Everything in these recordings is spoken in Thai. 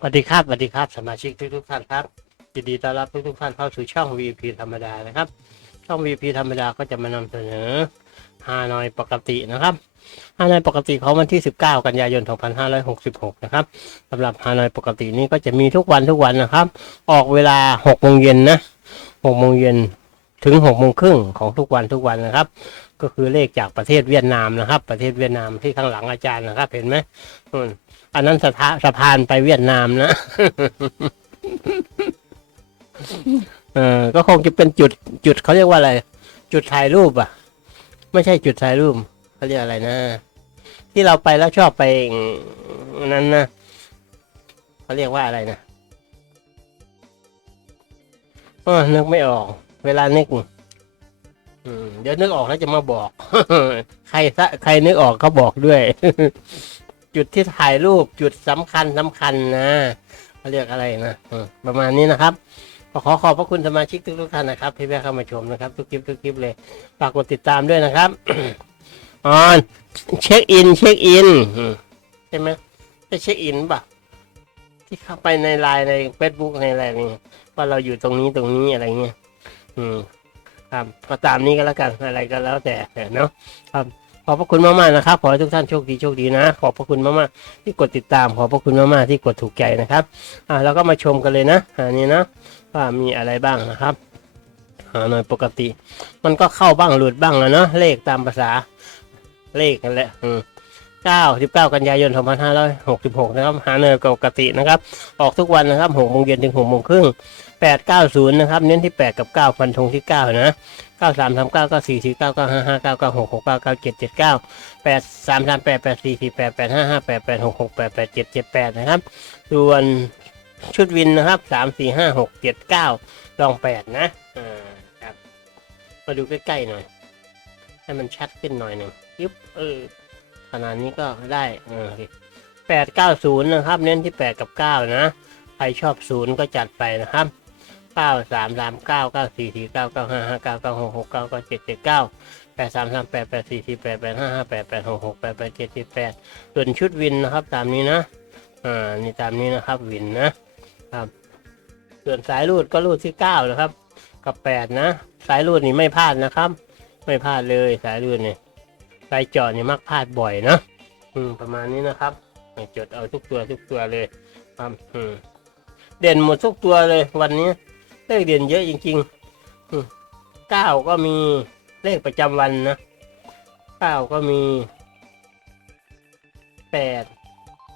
สวัสดีครับสวัสดีครับสมาชิกทุกทุกๆท่านครับยินดีต้อนรับทุกทุกๆท่านเข้าสู่ช่อง VP ธรรมดานะครับ ช่อง VP ธรรมดาก็จะมานำเสนอฮานอยปกตินะครับฮานอยปกติของวันที่ 19 กันยายน 2566 นะครับสำหรับฮานอยปกตินี้ก็จะมีทุกวันทุกวันนะครับ ออกเวลา6โมงเย็นนะ6โมงเย็นถึง6โมงครึ่งของทุกวันทุกวันนะครับ ก็คือเลขจากประเทศเวียดนามนะครับ ประเทศเวียดนามที่ข้างหลังอาจารย์นะครับ เห็นไหม อันนั้นสะทะสะพานไปเวียดนามนะเออก็คงจะเป็นจุดจุดเขาเรียกว่าอะไร จุดถ่ายรูปอะ ไม่ใช่จุดถ่ายรูปเขาเรียกอะไรนะ ที่เราไปแล้วชอบไปนั้นนะเขาเรียกว่าอะไรนะเออนึกไม่ออก เวลานึกเดี๋ยวนึกออกแล้วจะมาบอก ใครซะใครนึกออกเขาบอกด้วย จุดที่ถ่ายรูปจุดสำคัญสำคัญนะเขาเรียกอะไรนะประมาณนี้นะครับขอขอบพระคุณสมาชิกทุกๆท่านนะครับที่แวะเข้ามาชมนะครับ ทุกคลิปทุกคลิปเลยฝากกดติดตามด้วยนะครับออนเช็คอินเช็คอินใช่ไหมใช่เช็คอินป่ะที่เข้าไปในไลน์ในเฟซบุ๊กในอะไรนี่ว่าเราอยู่ตรงนี้ตรงนี้อะไรเงี้ยอืมครับก็ตามนี้ก็แล้วกันอะไรก็แล้วแต่เนาะครับ ขอบพระคุณมากๆนะครับ ขอให้ทุกท่านโชคดีโชคดีนะ ขอบพระคุณมากๆที่กดติดตาม ขอบพระคุณมากๆที่กดถูกใจนะครับ อ่าเราก็มาชมกันเลยนะอันนี้นะว่ามีอะไรบ้างนะครับอ่าหน่อยปกติ มันก็เข้าบ้างหลุดบ้างแล้วเนาะเลขตามภาษาเลขกันแหละอืม เก้าสิบเก้ากันยายนสองพันห้าร้อยหกสิบหกนะครับหาเนยปกตินะครับ ออกทุกวันนะครับหกโมงเย็นถึงหกโมงครึ่งแปดเก้าศูนย์นะครับ เน้นที่แปดกับเก้าฟันธงที่เก้านะเก้าสามสามเก้าเก้าสี่สี่เก้าเก้าห้าห้าเก้าเก้าหกหกเก้าเก้าเจ็ดเจ็ดเก้าแปดสามสามแปดแปดสี่สี่แปดแปดห้าห้าแปดแปดหกหกแปดแปดเจ็ดเจ็ดแปดนะครับ ส่วนชุดวินนะครับสามสี่ห้าหกเจ็ดเก้าลองแปดนะอ่าครับมาดูใกล้ ๆ หน่อย ให้มันชัดขึ้นหน่อยหนึ่งยึบเออ ขนาดนี้ก็ได้เออแปดเก้าศูนย์นะครับ เน้นที่แปดกับเก้านะ ใครชอบศูนย์ก็จัดไปนะครับเก้าสามสามเก้าเก้าสี่สี่เก้าเก้าห้าห้าเก้าเก้าหกหกเก้าเก้าเจ็ดเจ็ดเก้าแปดสามสามแปดแปดสี่สี่แปดแปดห้าห้าแปดแปดหกหกแปดแปดเจ็ดสิบแปดส่วนชุดวินนะครับตามนี้นะ อ่า นี่ตามนี้นะครับวินนะครับ ส่วนสายรูดก็รูดที่เก้านะครับ กับแปดนะ สายรูดนี่ไม่พลาดนะครับ ไม่พลาดเลยสายรูดเนี่ย สายเจาะนี่มักพลาดบ่อยนะอืมประมาณนี้นะครับจดเอาทุกตัวทุกตัวเลยครับอืมเด่นหมดทุกตัวเลยวันนี้ เลขเด่นเยอะจริงๆเก้าก็มีเลขประจำวันนะเก้าก็มีแปด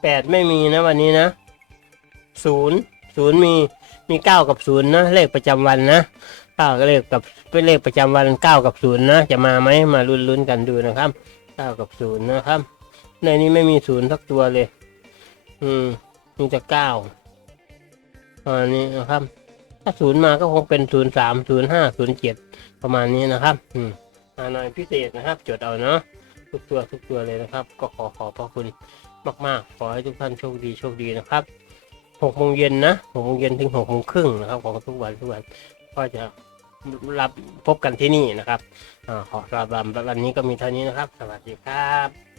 แปดไม่มีนะวันนี้นะศูนย์ศูนย์มีมีเก้ากับศูนย์นะเลขประจำวันนะเก้าก็เลขกับเป็นเลขประจำวันเก้ากับศูนย์นะ จะมาไหมมาลุ้นๆกันดูนะครับเก้ากับศูนย์นะครับ ในนี้ไม่มีศูนย์สักตัวเลย อืมมีแต่เก้าอันนี้นะครับ ถ้าศูนย์มาก็คงเป็นศูนย์สามศูนย์ห้าศูนย์เจ็ดประมาณนี้นะครับ อืมอาหน่อยพิเศษนะครับ จดเอาเนาะทุกตัวทุกตัวเลยนะครับ ก็ขอขอบพระคุณมาก ๆ ขอให้ทุกท่านโชคดีโชคดีนะครับหกโมงเย็นนะหกโมงเย็นถึงหกโมงครึ่งนะครับ ของทุกวันทุกวัน ก็จะรับพบกันที่นี่นะครับอ่าขอสำหรับวันนี้ก็มีเท่านี้นะครับ สวัสดีครับ